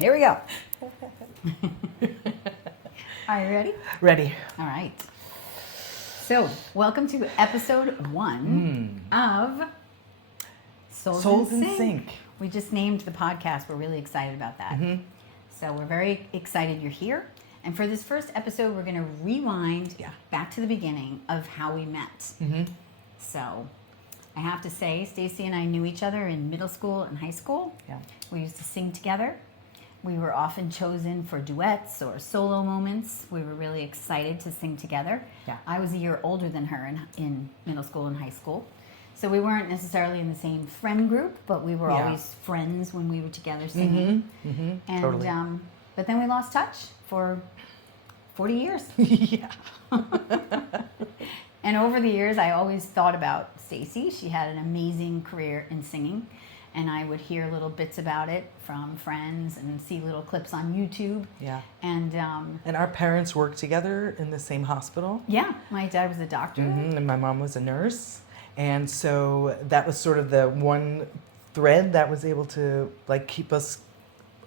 Here we go. Are you ready? Ready. All right. So, welcome to episode 1 of Souls in Sync. We just named the podcast. We're really excited about that. Mm-hmm. So, we're very excited you're here. And for this first episode, we're going to rewind back to the beginning of how we met. Mm-hmm. So, I have to say, Stacy and I knew each other in middle school and high school. Yeah. We used to sing together. We were often chosen for duets or solo moments. We were really excited to sing together. Yeah. I was a year older than her in middle school and high school. So we weren't necessarily in the same friend group, but we were always friends when we were together singing. Mm-hmm. Mm-hmm. And, totally. But then we lost touch for 40 years. Yeah. And over the years, I always thought about Stacy. She had an amazing career in singing. And I would hear little bits about it from friends and see little clips on YouTube. Yeah. And our parents worked together in the same hospital. Yeah. My dad was a doctor. Mm-hmm, and my mom was a nurse. And so that was sort of the one thread that was able to keep us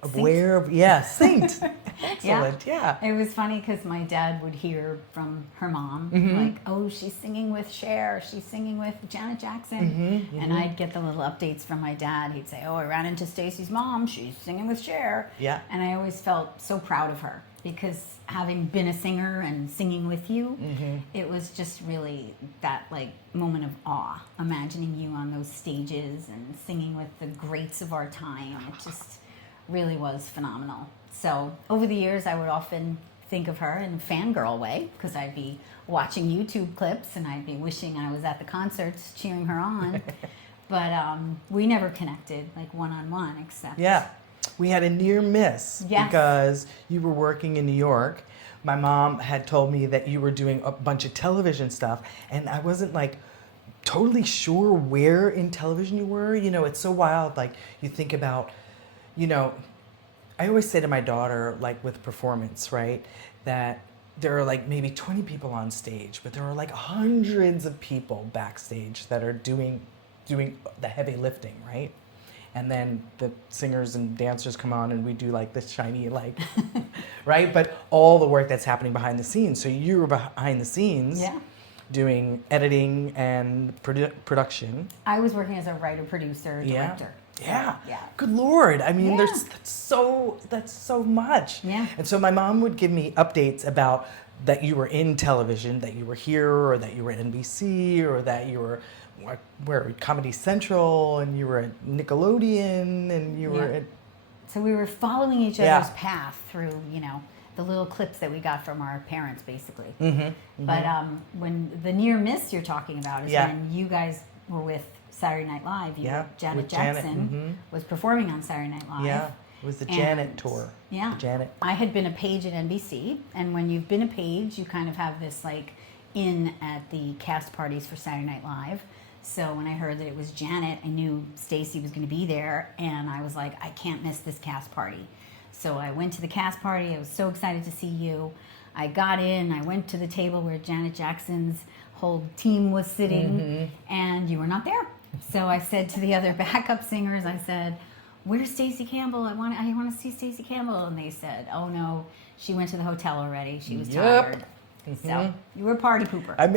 aware of, synced. Excellent, yeah. It was funny because my dad would hear from her mom, oh, she's singing with Cher, she's singing with Janet Jackson. Mm-hmm, mm-hmm. And I'd get the little updates from my dad. He'd say, oh, I ran into Stacy's mom, she's singing with Cher. Yeah. And I always felt so proud of her because having been a singer and singing with you, it was just really that moment of awe, imagining you on those stages and singing with the greats of our time. It just really was phenomenal. So over the years, I would often think of her in a fangirl way because I'd be watching YouTube clips and I'd be wishing I was at the concerts cheering her on. But we never connected one-on-one except... Yeah, we had a near miss because you were working in New York. My mom had told me that you were doing a bunch of television stuff and I wasn't totally sure where in television you were. You know, it's so wild. You think about... I always say to my daughter, with performance, right, that there are maybe 20 people on stage, but there are hundreds of people backstage that are doing the heavy lifting, right? And then the singers and dancers come on and we do this shiny, right? But all the work that's happening behind the scenes. So you were behind the scenes doing editing and production. I was working as a writer, producer, director. Yeah. Good Lord. I mean, that's so much. Yeah. And so my mom would give me updates about that you were in television, that you were here, or that you were at NBC, or that you were at Comedy Central, and you were at Nickelodeon, and you were at... So we were following each other's path through, the little clips that we got from our parents, basically. Mm-hmm. Mm-hmm. But when the near miss you're talking about is when you guys were with Saturday Night Live. Janet Jackson was performing on Saturday Night Live. Yeah, it was the Janet tour. Yeah. Janet. I had been a page at NBC, and when you've been a page, you kind of have this in at the cast parties for Saturday Night Live. So when I heard that it was Janet, I knew Stacy was going to be there, and I was like, I can't miss this cast party. So I went to the cast party. I was so excited to see you. I got in. I went to the table where Janet Jackson's whole team was sitting, and you were not there. So I said to the other backup singers, I said, where's Stacy Campbell? I want to see Stacy Campbell. And they said, oh no, she went to the hotel already. She was tired. Mm-hmm. So you were a party pooper. I'd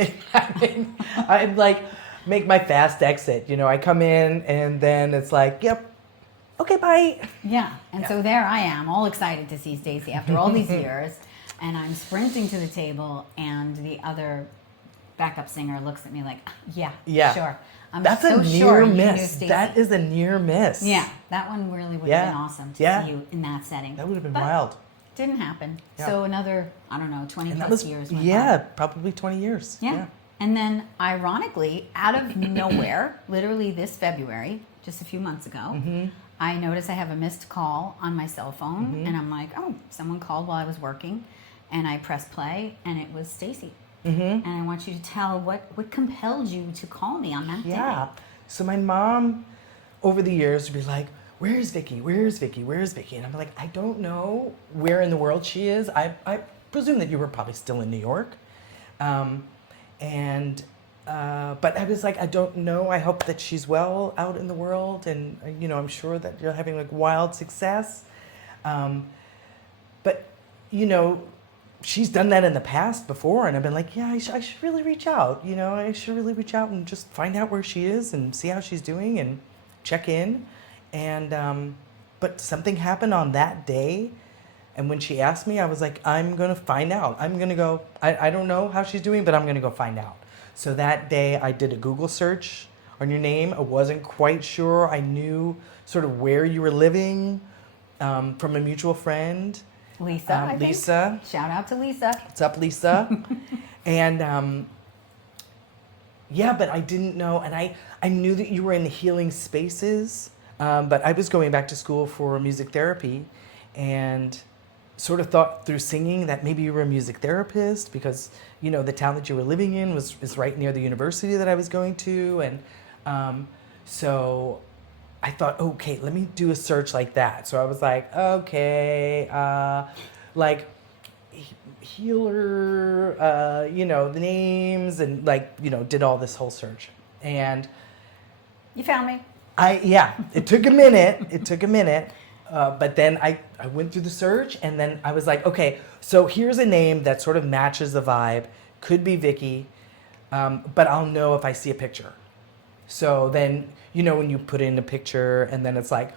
make my fast exit. I come in and then it's yep, okay, bye. Yeah. And so there I am, all excited to see Stacy after all these years. And I'm sprinting to the table and the other backup singer looks at me sure. That's so a near miss. That is a near miss. Yeah, that one really would have been awesome to see you in that setting. That would have been wild. Didn't happen. Yeah. So another, 20 plus years went by. Probably 20 years. Yeah. And then, ironically, out of nowhere, literally this February, just a few months ago, I noticed I have a missed call on my cell phone, and I'm like, oh, someone called while I was working, and I pressed play, and it was Stacy. And I want you to tell what compelled you to call me on that day. Yeah. So my mom, over the years, would be like, where's Vicky? Where's Vicky? Where's Vicky? And I'm like, I don't know where in the world she is. I presume that you were probably still in New York. But I was like, I don't know. I hope that she's well out in the world. And, I'm sure that you're having wild success. But, she's done that in the past before, and I've been like, yeah, I should really reach out. I should really reach out and just find out where she is and see how she's doing and check in. And but something happened on that day, and when she asked me, I was like, I'm gonna find out. I'm gonna go. I don't know how she's doing, but I'm gonna go find out. So that day, I did a Google search on your name. I wasn't quite sure. I knew sort of where you were living from a mutual friend. Lisa, Lisa. Shout out to Lisa. What's up, Lisa? And yeah, but I didn't know, and I knew that you were in healing spaces, but I was going back to school for music therapy, and sort of thought through singing that maybe you were a music therapist because the town that you were living in is right near the university that I was going to, and so I thought, okay, let me do a search like that. So I was like, okay, like healer, the names, and did all this whole search. And you found me. It took a minute. But then I went through the search, and then I was like, okay, so here's a name that sort of matches the vibe. Could be Vicky, but I'll know if I see a picture. So then, when you put in a picture, and then it's like,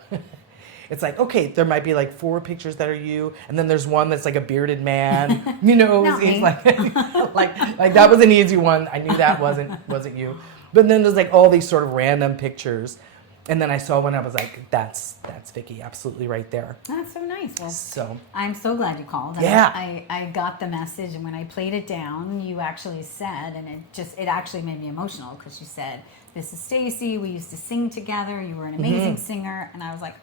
okay, there might be like 4 pictures that are you, and then there's one that's like a bearded man. It's like that was an easy one. I knew that wasn't you. But then there's like all these sort of random pictures. And then I saw one, I was like, that's Vicky, absolutely right there. That's so nice. Well, so I'm so glad you called. Yeah. I got the message, and when I played it down, you actually said, and it actually made me emotional because you said, this is Stacy, we used to sing together, you were an amazing singer, and I was like,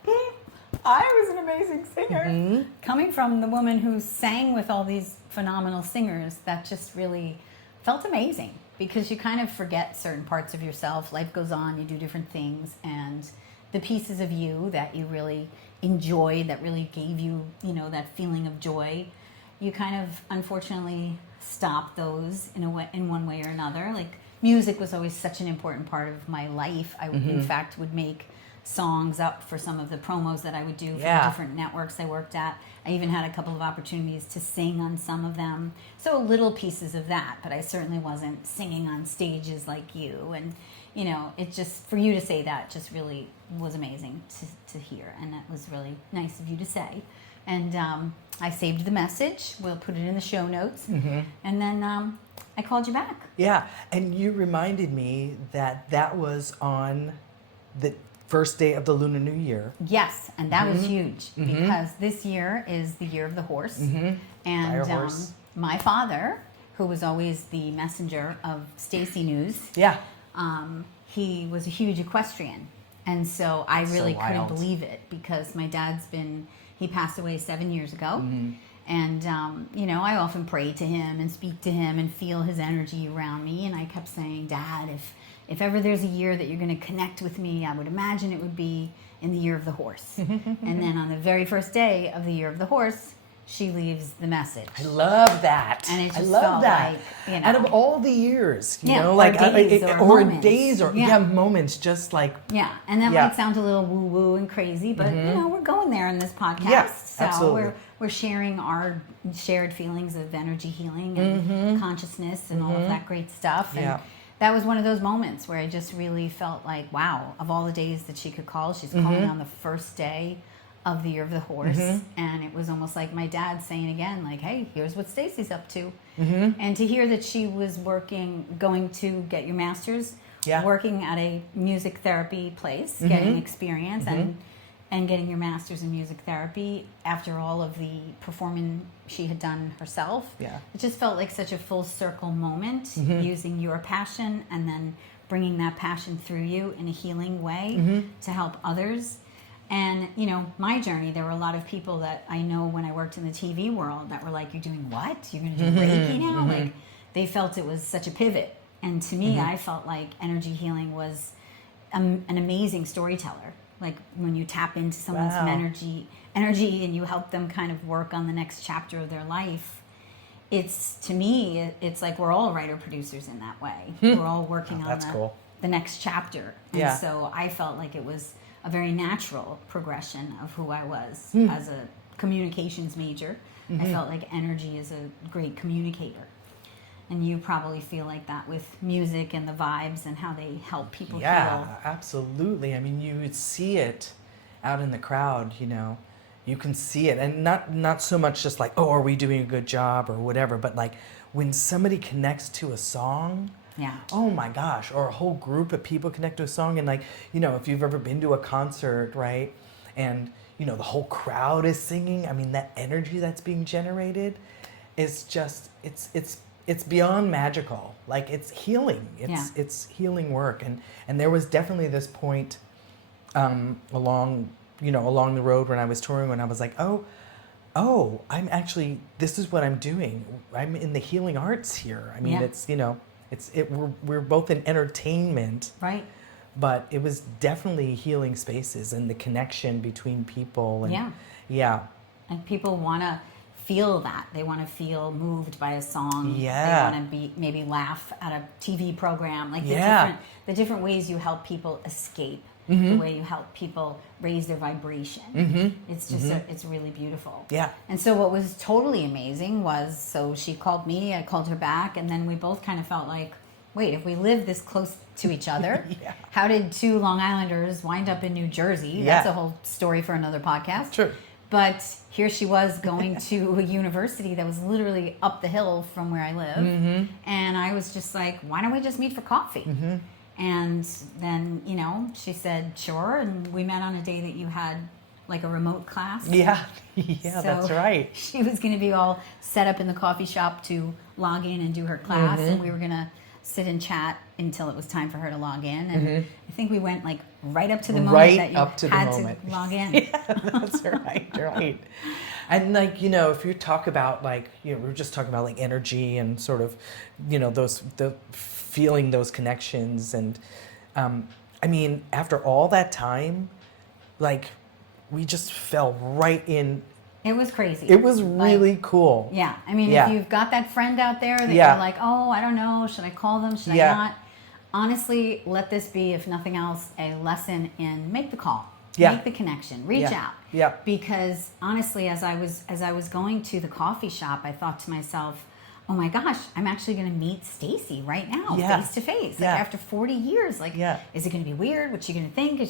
I was an amazing singer. Coming from the woman who sang with all these phenomenal singers, that just really felt amazing. Because you kind of forget certain parts of yourself. Life goes on, you do different things, and the pieces of you that you really enjoyed, that really gave you, that feeling of joy, you kind of unfortunately stop those in one way or another. Like music was always such an important part of my life. I in fact would make songs up for some of the promos that I would do for the different networks I worked at. I even had a couple of opportunities to sing on some of them. So little pieces of that, but I certainly wasn't singing on stages like you. And, it just, for you to say that just really was amazing to hear. And that was really nice of you to say. And I saved the message. We'll put it in the show notes. And then I called you back. Yeah, and you reminded me that was on the first day of the Lunar New Year. Yes, and that was huge because this year is the year of the horse. And my father, who was always the messenger of Stacy News, he was a huge equestrian. And so I really couldn't believe it because my he passed away 7 years ago. And, I often pray to him and speak to him and feel his energy around me. And I kept saying, Dad, if ever there's a year that you're going to connect with me, I would imagine it would be in the year of the horse. And then on the very first day of the year of the horse, she leaves the message. I love that. And it just felt like, out of all the years, moments, just like. Yeah, and that might sound a little woo-woo and crazy, but, we're going there in this podcast. Yeah, so absolutely. We're sharing our shared feelings of energy healing and consciousness and all of that great stuff. And that was one of those moments where I just really felt like, wow, of all the days that she could call, she's calling on the first day of the year of the horse. And it was almost like my dad saying again, like, hey, here's what Stacy's up to. And to hear that she was going to get your master's, working at a music therapy place, getting experience and getting your master's in music therapy after all of the performing she had done herself. It just felt like such a full circle moment, using your passion and then bringing that passion through you in a healing way to help others. And, my journey, there were a lot of people that I know when I worked in the TV world that were like, you're doing what? You're going to do Reiki now? Like, they felt it was such a pivot. And to me, I felt like energy healing was an amazing storyteller. Like when you tap into someone's energy and you help them kind of work on the next chapter of their life, to me, it's like we're all writer-producers in that way. We're all working on the next chapter. And so I felt like it was a very natural progression of who I was as a communications major. I felt like energy is a great communicator. And you probably feel like that with music and the vibes and how they help people feel. Yeah, absolutely. I mean, you would see it out in the crowd, you know. You can see it. And not so much just like, oh, are we doing a good job or whatever, but like when somebody connects to a song, oh my gosh, or a whole group of people connect to a song, and like, you know, if you've ever been to a concert, right, and you know the whole crowd is singing, I mean, that energy that's being generated is just it's beyond magical. Like, it's healing. It's healing work. And there was definitely this point along the road when I was touring, when I was like, oh, I'm actually, this is what I'm doing. I'm in the healing arts here. I mean, it's, you know, we're both in entertainment, right? But it was definitely healing spaces and the connection between people. And and people want to feel that. They want to feel moved by a song. They want to maybe laugh at a TV program. Like the different ways you help people escape. The way you help people raise their vibration. It's just it's really beautiful. Yeah. And so what was totally amazing was, so she called me, I called her back, and then we both kind of felt like, wait, if we live this close to each other, how did two Long Islanders wind up in New Jersey? That's a whole story for another podcast. True. But here she was going to a university that was literally up the hill from where I live. And I was just like, why don't we just meet for coffee? And then, you know, she said, sure. And we met on a day that you had like a remote class. Yeah, so that's right. She was going to be all set up in the coffee shop to log in and do her class. And we were going to sit and chat until it was time for her to log in. And I think we went like right up to the moment that you had to log in. That's right. And like, you know, if you talk about like, you know, we were just talking about like energy and sort of, you know, feeling those connections. And I mean, after all that time, like, we just fell right in. It was crazy. It was really cool. Yeah. I mean, if you've got that friend out there that you're like, oh, I don't know, should I call them? Should I not? Honestly, let this be, if nothing else, a lesson in make the call. Make the connection. Reach out. Yeah. Because honestly, as I was going to the coffee shop, I thought to myself, oh my gosh, I'm actually going to meet Stacy right now, face to face. Like after 40 years, like, is it going to be weird? What's she going to think?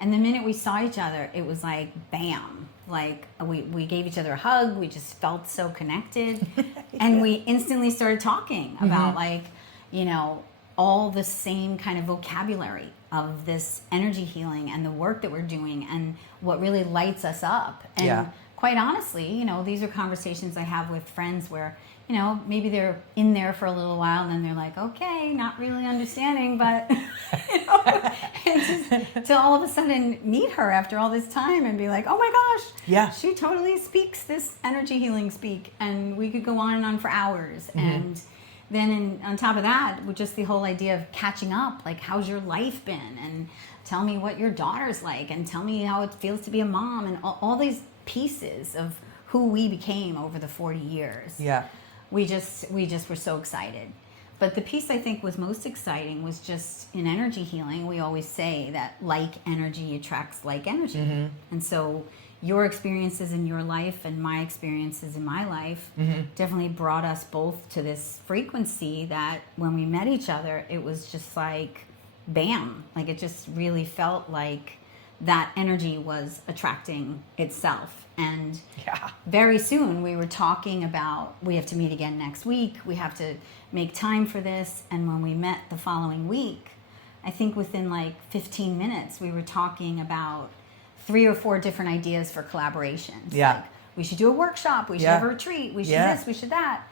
And the minute we saw each other, it was like, bam. Like, we gave each other a hug. We just felt so connected. And we instantly started talking about, like, you know, all the same kind of vocabulary of this energy healing and the work that we're doing and what really lights us up. And quite honestly, you know, these are conversations I have with friends where, you know, maybe they're in there for a little while and then they're like, okay, not really understanding, but, you know, and just to all of a sudden meet her after all this time and be like, oh my gosh, she totally speaks this energy healing speak, and we could go on and on for hours. And then on top of that, with just the whole idea of catching up, like, how's your life been? And tell me what your daughter's like, and tell me how it feels to be a mom, and all these pieces of who we became over the 40 years. Yeah. We just were so excited. But the piece I think was most exciting was just in energy healing, we always say that like energy attracts like energy. And so your experiences in your life and my experiences in my life definitely brought us both to this frequency that when we met each other, it was just like, bam. Like, it just really felt like that energy was attracting itself. And very soon we were talking about, we have to meet again next week. We have to make time for this. And when we met the following week, I think within like 15 minutes, we were talking about 3 or 4 different ideas for collaborations. Yeah. Like, we should do a workshop. We should have a retreat. We should this, we should that.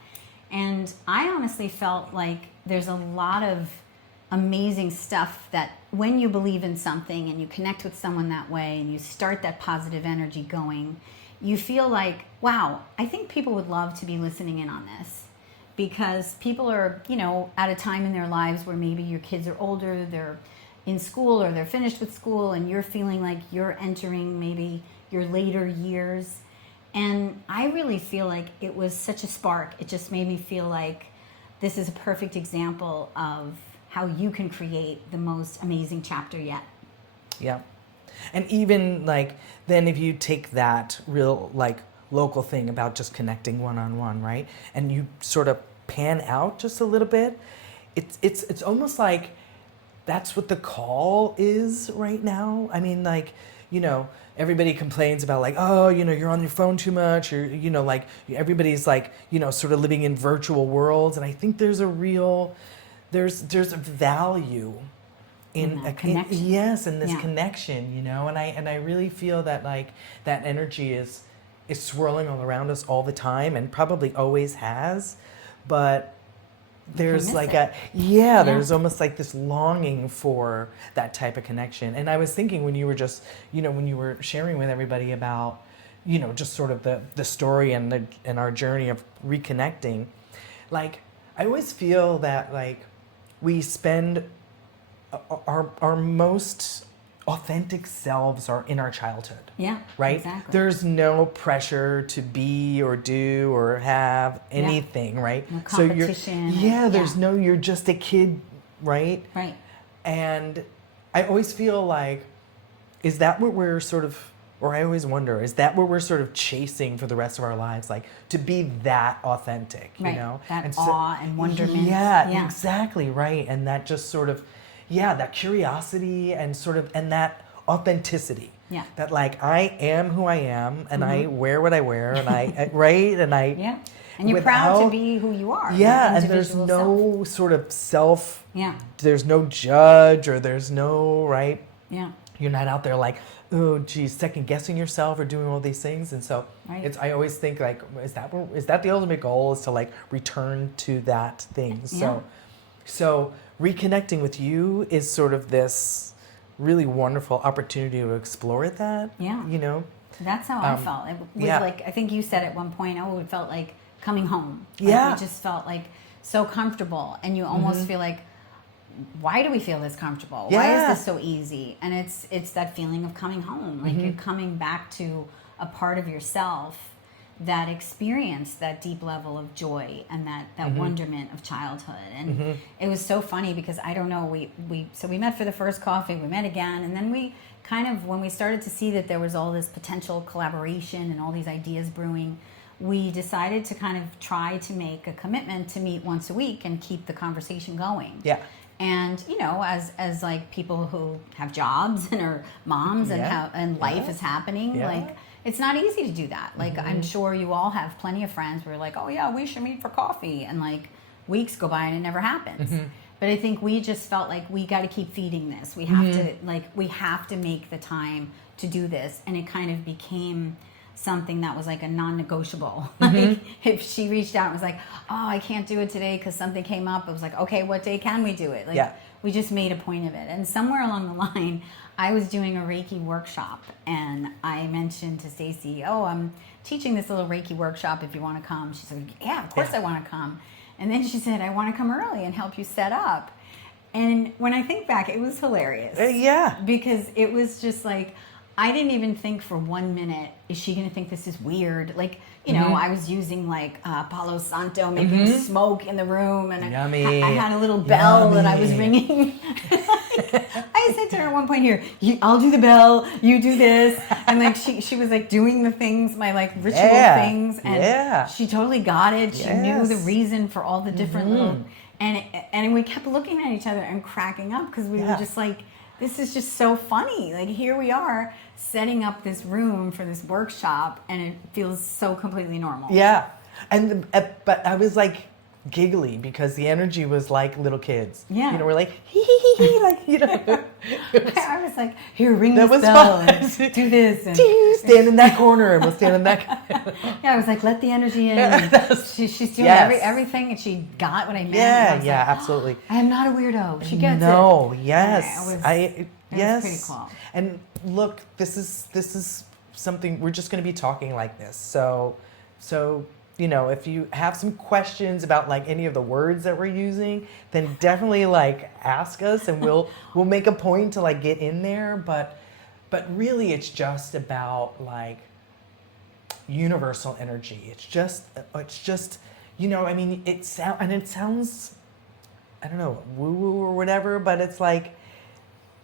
And I honestly felt like there's a lot of amazing stuff that when you believe in something and you connect with someone that way and you start that positive energy going, you feel like, wow, I think people would love to be listening in on this, because people are, you know, at a time in their lives where maybe your kids are older, they're in school or they're finished with school, and you're feeling like you're entering maybe your later years. And I really feel like it was such a spark. It just made me feel like this is a perfect example of how you can create the most amazing chapter yet. Yeah. And even like, then if you take that real like local thing about just connecting one-on-one, right? And you sort of pan out just a little bit, it's almost like that's what the call is right now. I mean, like, you know, everybody complains about like, oh, you know, you're on your phone too much, or, you know, like everybody's like, you know, sort of living in virtual worlds. And I think there's a real, there's a value in a connection. Yes, in this connection, you know, and I really feel that like that energy is swirling all around us all the time and probably always has, but there's like there's almost like this longing for that type of connection. And I was thinking when you were just, you know, when you were sharing with everybody about, you know, just sort of the story and our journey of reconnecting, like I always feel that like we spend our most authentic selves are in our childhood. Yeah. Right? Exactly. There's no pressure to be or do or have anything, right? No competition. So you're just a kid, right? Right. And I always feel like, is that what we're sort of, or I always wonder, is that what we're sort of chasing for the rest of our lives? Like to be that authentic, you know? That awe and wonderment. Yeah, exactly, right. And that just sort of, that curiosity and sort of, and that authenticity. Yeah. That like, I am who I am and I wear what I wear and I, right? And I. Yeah. And you're proud to be who you are. Yeah. And there's no sort of self. Yeah. There's no judge or there's no, right? Yeah. You're not out there like, oh, geez, second guessing yourself or doing all these things. And so I always think like, is that the ultimate goal, is to like return to that thing? So reconnecting with you is sort of this really wonderful opportunity to explore that. Yeah. You know? That's how I felt. It was like, I think you said at one point, it felt like coming home. Like we just felt like so comfortable. And you almost feel like, why do we feel this comfortable? Yeah. Why is this so easy? And it's that feeling of coming home. Like you're coming back to a part of yourself that experienced that deep level of joy and that wonderment of childhood. And it was so funny because I don't know, we met for the first coffee, we met again, and then we kind of, when we started to see that there was all this potential collaboration and all these ideas brewing, we decided to kind of try to make a commitment to meet once a week and keep the conversation going. Yeah. And you know, as like people who have jobs and are moms and life is happening, like it's not easy to do that. Like I'm sure you all have plenty of friends where you're like, oh yeah, we should meet for coffee, and like weeks go by and it never happens. But I think we just felt like we got to keep feeding this. We have to we have to make the time to do this, and it kind of became something that was like a non-negotiable. Like if she reached out and was like, oh, I can't do it today because something came up, it was like, okay, what day can we do it? Like we just made a point of it. And somewhere along the line, I was doing a Reiki workshop, and I mentioned to Stacy, oh, I'm teaching this little Reiki workshop if you want to come. She said, yeah, of course I want to come. And then she said, I want to come early and help you set up. And when I think back, it was hilarious. Because it was just like, I didn't even think for 1 minute, is she going to think this is weird? Like, you know, I was using like Palo Santo, making smoke in the room, and I had a little bell that I was ringing. I said to her at one point, here, I'll do the bell, you do this. And like she was like doing the things, my like ritual things. And she totally got it. She knew the reason for all the different little, and we kept looking at each other and cracking up because we were just like, this is just so funny. Like here we are setting up this room for this workshop, and it feels so completely normal. Yeah. And but I was like giggly because the energy was like little kids. Yeah. You know, we're like, hee hee hee, like, you know. I was like, here, ring this bell and do this. And stand in that corner, and we'll stand in that corner. I was like, let the energy in. She's doing everything, and she got what I meant. Yeah, absolutely. I am not a weirdo. She gets it. No, yes. It was pretty cool. And look, this is something, we're just going to be talking like this. So, you know, if you have some questions about like any of the words that we're using, then definitely like ask us, and we'll make a point to like get in there. But really, it's just about like universal energy. It's just you know, I mean, it sounds, I don't know, woo woo or whatever, but it's like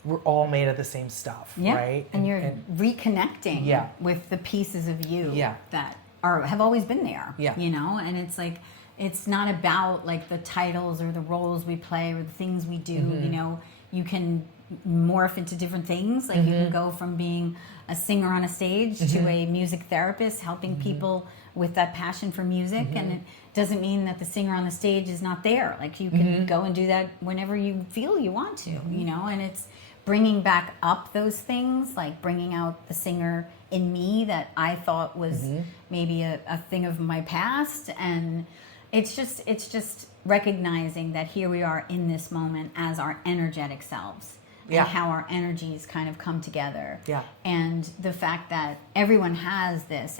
we're all made of the same stuff, right? And you're reconnecting with the pieces of you that have always been there, you know? And it's like, it's not about like the titles or the roles we play or the things we do, you know? You can morph into different things. Like you can go from being a singer on a stage to a music therapist, helping people with that passion for music. And it doesn't mean that the singer on the stage is not there. Like you can go and do that whenever you feel you want to, you know? And it's bringing back up those things, like bringing out the singer in me that I thought was maybe a thing of my past. And it's just recognizing that here we are in this moment as our energetic selves. And how our energies kind of come together. And the fact that everyone has this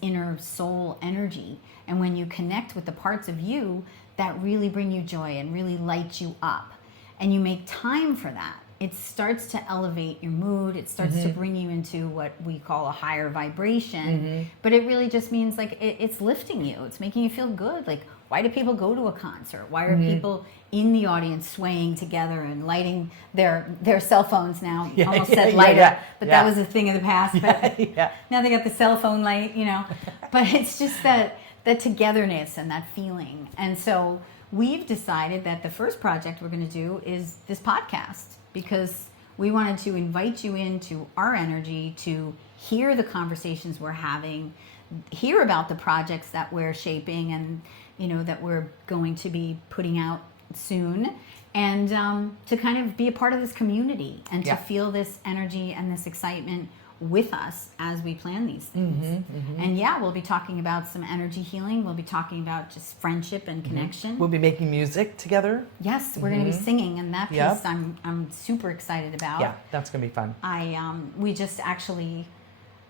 inner soul energy. And when you connect with the parts of you that really bring you joy and really light you up, and you make time for that, it starts to elevate your mood. It starts to bring you into what we call a higher vibration. But it really just means like it's lifting you. It's making you feel good. Like, why do people go to a concert? Why are people in the audience swaying together and lighting their cell phones now? Almost said light up, but that was a thing of the past. But now they got the cell phone light, you know. But it's just that togetherness and that feeling. And so we've decided that the first project we're going to do is this podcast, because we wanted to invite you into our energy to hear the conversations we're having, hear about the projects that we're shaping and, you know, that we're going to be putting out soon, and to kind of be a part of this community and to feel this energy and this excitement with us as we plan these things. And we'll be talking about some energy healing. We'll be talking about just friendship and connection. We'll be making music together. Yes, we're going to be singing, and that piece I'm super excited about. Yeah, that's going to be fun. We just actually,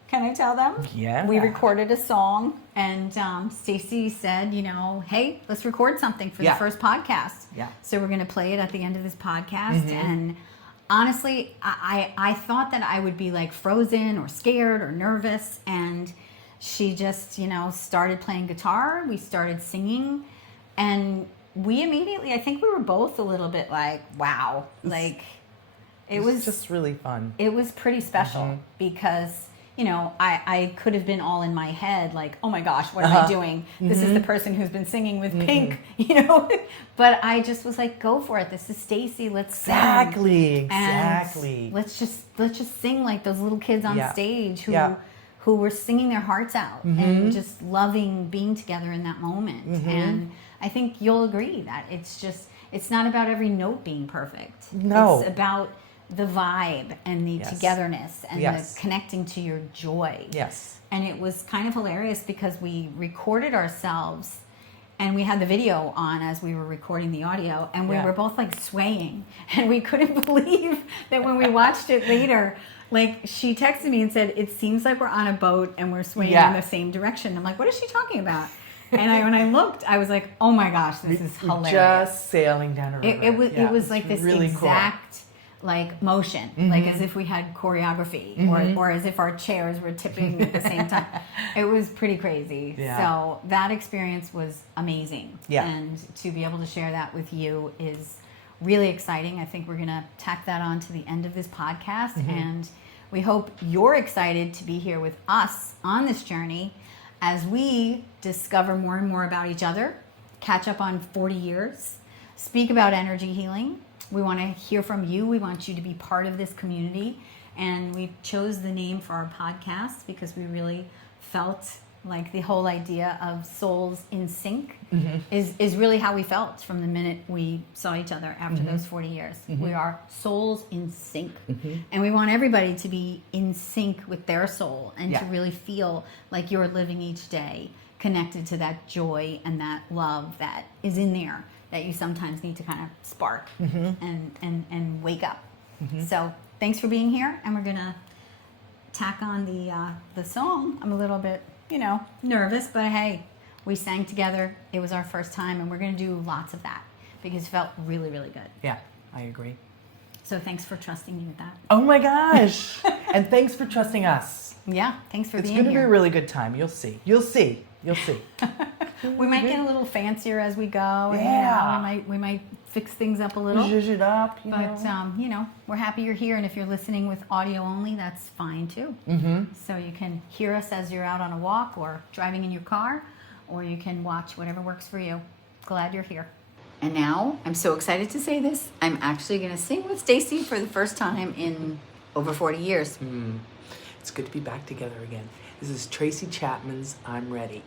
can I tell them? Yeah. We recorded a song, and Stacy said, you know, hey, let's record something for the first podcast. Yeah. So we're going to play it at the end of this podcast. And honestly, I thought that I would be like frozen or scared or nervous. And she just, you know, started playing guitar. We started singing. And we immediately, I think we were both a little bit like, wow. Like, it was just really fun. It was pretty special because, you know, I could have been all in my head, like, oh my gosh, what am I doing? This is the person who's been singing with Pink, you know? But I just was like, go for it. This is Stacy. Let's sing. Exactly. And let's just sing like those little kids on stage who were singing their hearts out and just loving being together in that moment. And I think you'll agree that it's not about every note being perfect. No. It's about the vibe and the togetherness and the connecting to your joy. Yes. And it was kind of hilarious because we recorded ourselves and we had the video on as we were recording the audio, and we were both like swaying, and we couldn't believe that when we watched it later, like she texted me and said, it seems like we're on a boat and we're swaying in the same direction. I'm like, what is she talking about? And when I looked, I was like, oh my gosh, this is hilarious. Just sailing down a river. It was like this really exact like motion, like as if we had choreography, or as if our chairs were tipping at the same time. It was pretty crazy. So that experience was amazing. And to be able to share that with you is really exciting. I think we're gonna tack that on to the end of this podcast, and we hope you're excited to be here with us on this journey as we discover more and more about each other, catch up on 40 years, speak about energy healing. We want to hear from you. We want you to be part of this community. And we chose the name for our podcast because we really felt like the whole idea of souls in sync is really how we felt from the minute we saw each other after those 40 years. We are souls in sync. And we want everybody to be in sync with their soul and to really feel like you're living each day connected to that joy and that love that is in there, that you sometimes need to kind of spark and wake up. So thanks for being here, and we're gonna tack on the song. I'm a little bit, you know, nervous, but hey, we sang together. It was our first time, and we're gonna do lots of that because it felt really, really good. Yeah, I agree. So thanks for trusting me with that. Oh my gosh. And thanks for trusting us. Yeah, thanks for being here. It's gonna be a really good time. You'll see. You'll see. You'll see. We might get a little fancier as we go. And, we might fix things up a little. Zhuzh it up, But, you know, we're happy you're here. And if you're listening with audio only, that's fine too. So you can hear us as you're out on a walk or driving in your car, or you can watch whatever works for you. Glad you're here. And now, I'm so excited to say this, I'm actually going to sing with Stacy for the first time in over 40 years. It's good to be back together again. This is Tracy Chapman's I'm Ready.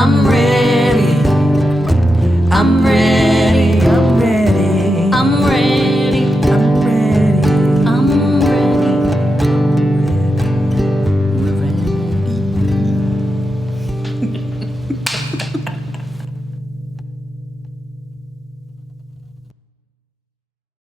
I'm ready.